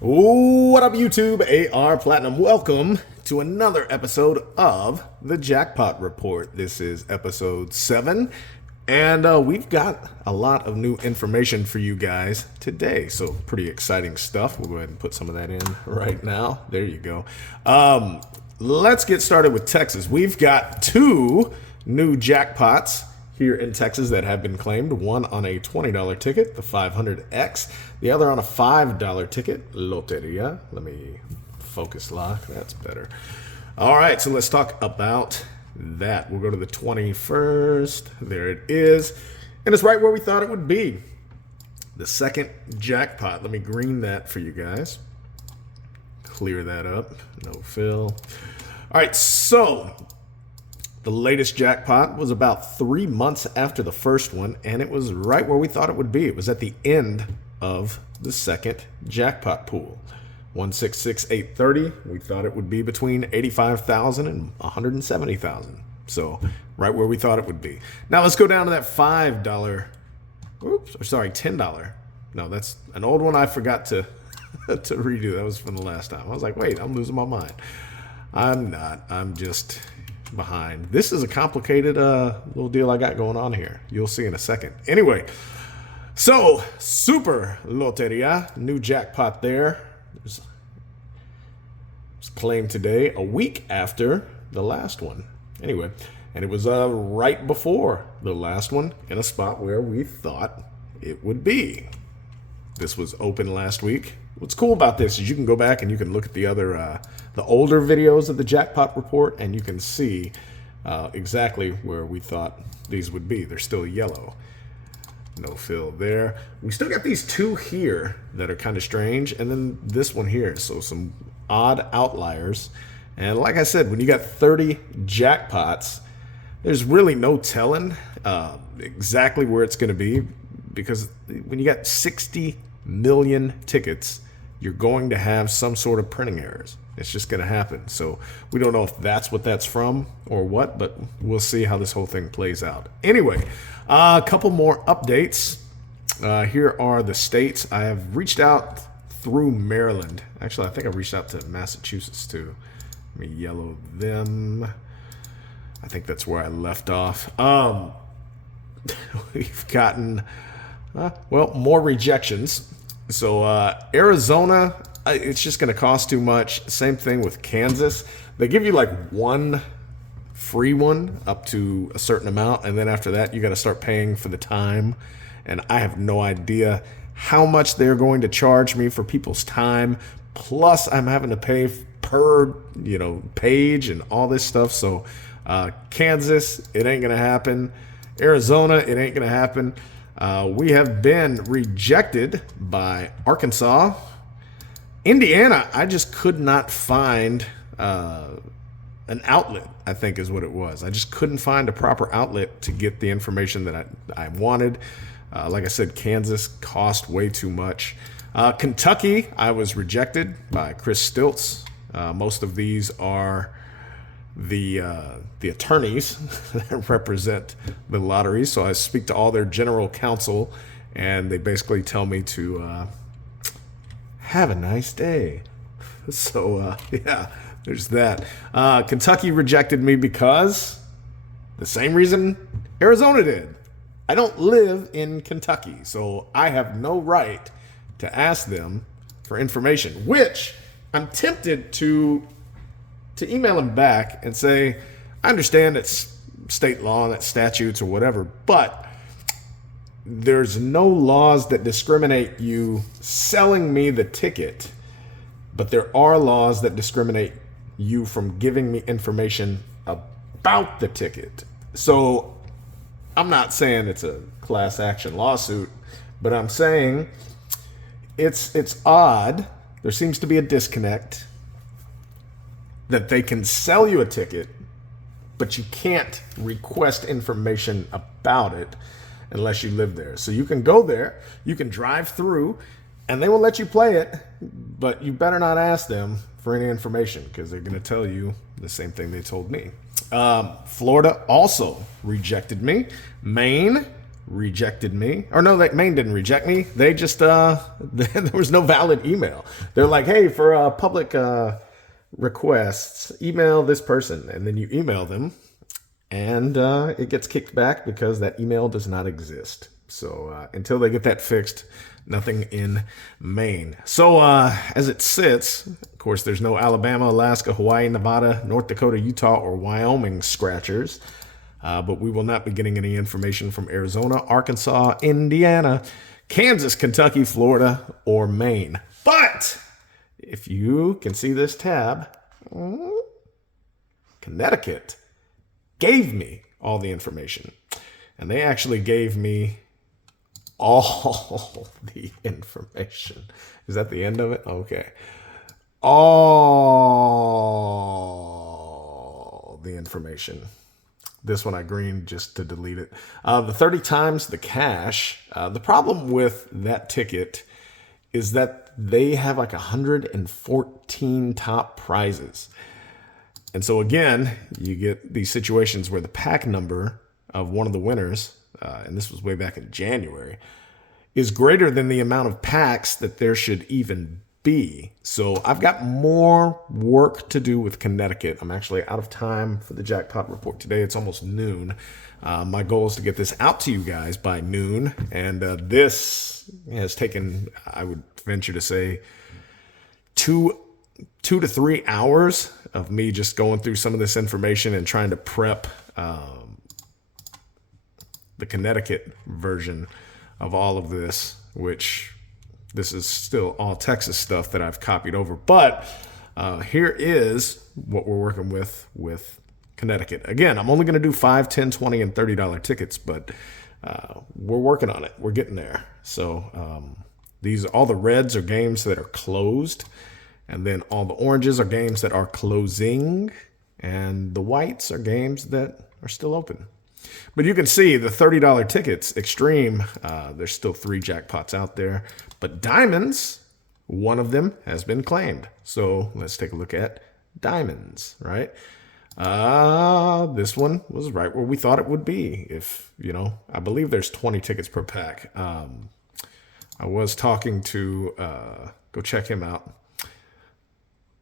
What up, YouTube? AR Platinum. Welcome to another episode of the Jackpot Report. This is episode 7, and we've got a lot of new information for you guys today. So pretty exciting stuff. We'll go ahead and put some of that in right now. There you go. Let's get started with Texas. We've got 2 new jackpots here in Texas that have been claimed. One on a $20 ticket, the 500X. The other on a $5 ticket, Loteria. Let me focus lock. That's better. All right, so let's talk about that. We'll go to the 21st. There it is. And it's right where we thought it would be. The second jackpot. Let me green that for you guys. Clear that up. No fill. All right, so the latest jackpot was about 3 months after the first one, and it was right where we thought it would be. It was at the end of the second jackpot pool. 166,830. We thought it would be between 85,000 and 170,000. So right where we thought it would be. Now let's go down to that $5. Oops, or sorry, $10. No, that's an old one I forgot to to redo. That was from the last time. I was like, wait, I'm losing my mind. I'm not. I'm just behind. This is a complicated little deal I got going on here. You'll see in a second. Anyway, so Super Loteria, new jackpot there. It was claimed today, a week after the last one. Anyway, and it was right before the last one in a spot where we thought it would be. This was open last week. What's cool about this is you can go back and you can look at the other, the older videos of the jackpot report, and you can see exactly where we thought these would be. They're still yellow. No fill there. We still got these 2 here that are kind of strange, and then this one here. So some odd outliers. And like I said, when you got 30 jackpots, there's really no telling exactly where it's going to be, because when you got 60 million tickets, you're going to have some sort of printing errors. It's just going to happen. So we don't know if that's what that's from or what, but we'll see how this whole thing plays out. Anyway, a couple more updates. Here are the states. I have reached out through Maryland. Actually, I think I reached out to Massachusetts too. Let me yellow them. I think that's where I left off. We've gotten, well, more rejections. So Arizona, it's just going to cost too much. Same thing with Kansas. They give you like one free one up to a certain amount, and then after that you got to start paying for the time. And I have no idea how much they're going to charge me for people's time. Plus I'm having to pay per, page and all this stuff. So Kansas, it ain't going to happen. Arizona, it ain't going to happen. We have been rejected by Arkansas. Indiana, I just could not find an outlet, I think is what it was. I just couldn't find a proper outlet to get the information that I wanted. Like I said, Kansas cost way too much. Kentucky, I was rejected by Chris Stiltz. Most of these are the attorneys that represent the lottery. So I speak to all their general counsel, and they basically tell me to have a nice day. So yeah, there's that. Kentucky rejected me because the same reason Arizona did. I don't live in Kentucky, so I have no right to ask them for information, which I'm tempted to email them back and say, I understand it's state law, that's statutes or whatever, but there's no laws that discriminate you selling me the ticket, but there are laws that discriminate you from giving me information about the ticket. So I'm not saying it's a class action lawsuit, but I'm saying it's odd. There seems to be a disconnect that they can sell you a ticket, but you can't request information about it unless you live there. So you can go there, you can drive through, and they will let you play it, but you better not ask them for any information because they're going to tell you the same thing they told me. Florida also rejected me. Maine rejected me. Or no, Maine didn't reject me. They just, there was no valid email. They're like, hey, for public requests, email this person. And then you email them, and it gets kicked back because that email does not exist. So until they get that fixed, nothing in Maine. So as it sits, of course, there's no Alabama, Alaska, Hawaii, Nevada, North Dakota, Utah, or Wyoming scratchers. But we will not be getting any information from Arizona, Arkansas, Indiana, Kansas, Kentucky, Florida, or Maine. But if you can see this tab, Connecticut gave me all the information. And they actually gave me all the information. Is that the end of it? Okay. All the information. This one I greened just to delete it. The 30 times the cash. The problem with that ticket is that they have like 114 top prizes. And so again, you get these situations where the pack number of one of the winners, and this was way back in January, is greater than the amount of packs that there should even be. So I've got more work to do with Connecticut. I'm actually out of time for the jackpot report today. It's almost noon. My goal is to get this out to you guys by noon. And this has taken, I would venture to say, two to 3 hours of me just going through some of this information and trying to prep the Connecticut version of all of this, which this is still all Texas stuff that I've copied over. But here is what we're working with Connecticut. Again, I'm only going to do $5, $10, $20, and $30 tickets, but we're working on it. We're getting there. So all the reds are games that are closed, and then all the oranges are games that are closing, and the whites are games that are still open. But you can see the $30 tickets, Extreme, there's still 3 jackpots out there. But Diamonds, one of them has been claimed. So let's take a look at Diamonds, right? This one was right where we thought it would be. If, I believe there's 20 tickets per pack. I was talking to, go check him out.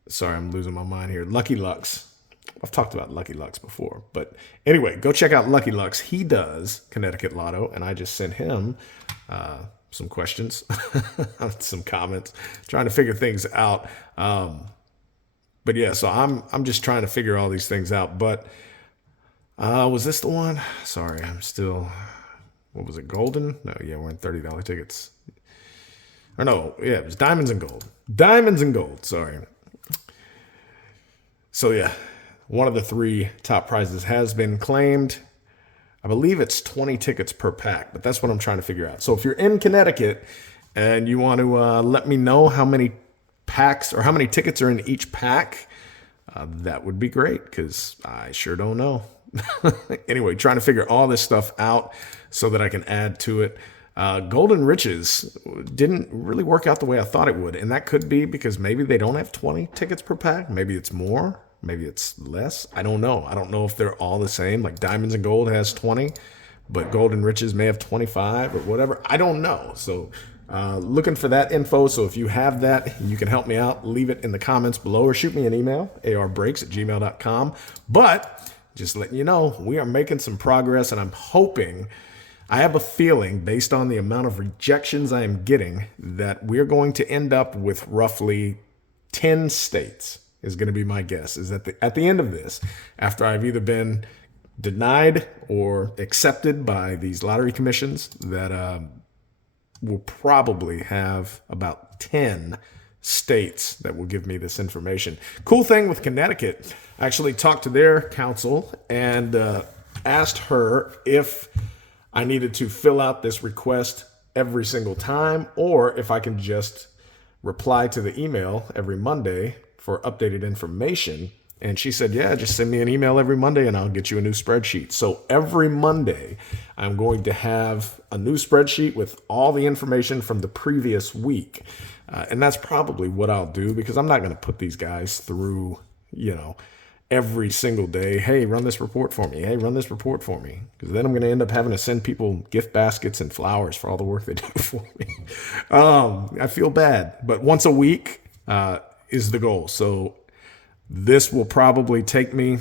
Sorry, I'm losing my mind here. Lucky Lux. I've talked about Lucky Lux before, but anyway, go check out Lucky Lux. He does Connecticut Lotto, and I just sent him some questions, some comments, trying to figure things out. But yeah, so I'm just trying to figure all these things out. But was this the one? Sorry, I'm still. What was it? Golden? No, yeah, we're in $30 tickets. Or no, yeah, it was Diamonds and Gold. Diamonds and Gold. Sorry. So yeah. One of the 3 top prizes has been claimed. I believe it's 20 tickets per pack, but that's what I'm trying to figure out. So if you're in Connecticut and you want to let me know how many packs or how many tickets are in each pack, that would be great because I sure don't know. Anyway, trying to figure all this stuff out so that I can add to it. Golden Riches didn't really work out the way I thought it would, and that could be because maybe they don't have 20 tickets per pack. Maybe it's more. Maybe it's less. I don't know. I don't know if they're all the same. Like Diamonds and Gold has 20, but Golden Riches may have 25 or whatever. I don't know. So looking for that info. So if you have that, you can help me out. Leave it in the comments below or shoot me an email, arbreaks@gmail.com. But just letting you know, we are making some progress, and I'm hoping, I have a feeling based on the amount of rejections I am getting that we're going to end up with roughly 10 states. Is going to be my guess, is that at the end of this, after I've either been denied or accepted by these lottery commissions, that we'll probably have about 10 states that will give me this information. Cool thing with Connecticut, I actually talked to their counsel and asked her if I needed to fill out this request every single time or if I can just reply to the email every Monday for updated information. And she said, yeah, just send me an email every Monday and I'll get you a new spreadsheet. So every Monday, I'm going to have a new spreadsheet with all the information from the previous week. And that's probably what I'll do because I'm not going to put these guys through, every single day, hey, run this report for me. Hey, run this report for me. Because then I'm going to end up having to send people gift baskets and flowers for all the work they do for me. I feel bad. But once a week is the goal. So this will probably take me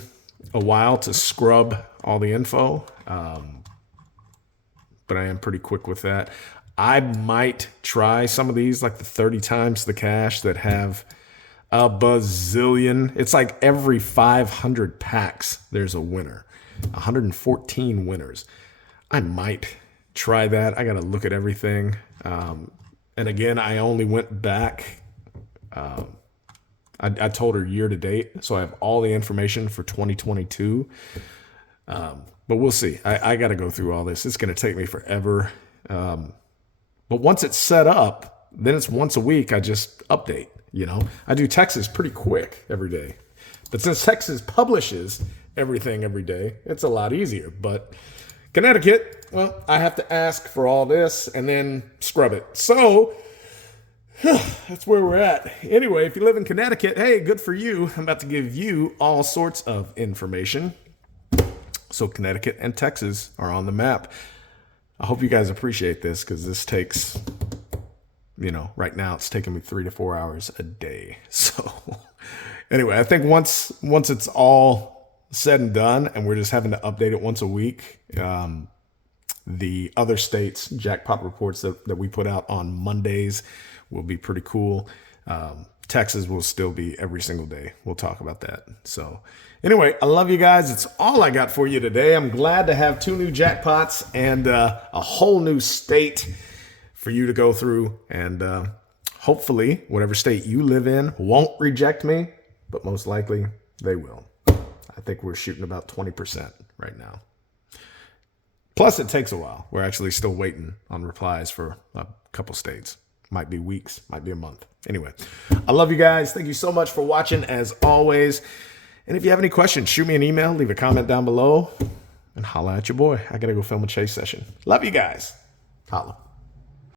a while to scrub all the info. But I am pretty quick with that. I might try some of these, like the 30 times the cash that have a bazillion. It's like every 500 packs, there's a winner. 114 winners. I might try that. I got to look at everything. And again, I only went back. I told her year to date, so I have all the information for 2022. But we'll see. I got to go through all this. It's going to take me forever. But once it's set up, then it's once a week. I just update. I do Texas pretty quick every day. But since Texas publishes everything every day, it's a lot easier. But Connecticut, well, I have to ask for all this and then scrub it. So that's where we're at. Anyway, if you live in Connecticut, hey, good for you. I'm about to give you all sorts of information. So Connecticut and Texas are on the map. I hope you guys appreciate this because this takes... right now it's taking me 3 to 4 hours a day. So anyway, I think once it's all said and done and we're just having to update it once a week, the other states' jackpot reports that we put out on Mondays will be pretty cool. Texas will still be every single day. We'll talk about that. So anyway, I love you guys. It's all I got for you today. I'm glad to have 2 new jackpots and a whole new state for you to go through, and hopefully whatever state you live in won't reject me, but most likely they will. I think we're shooting about 20% right now. Plus it takes a while. We're actually still waiting on replies for a couple states. Might be weeks, might be a month. Anyway, I love you guys. Thank you so much for watching as always. And if you have any questions, shoot me an email, leave a comment down below, and holla at your boy. I gotta go film a chase session. Love you guys. Holla.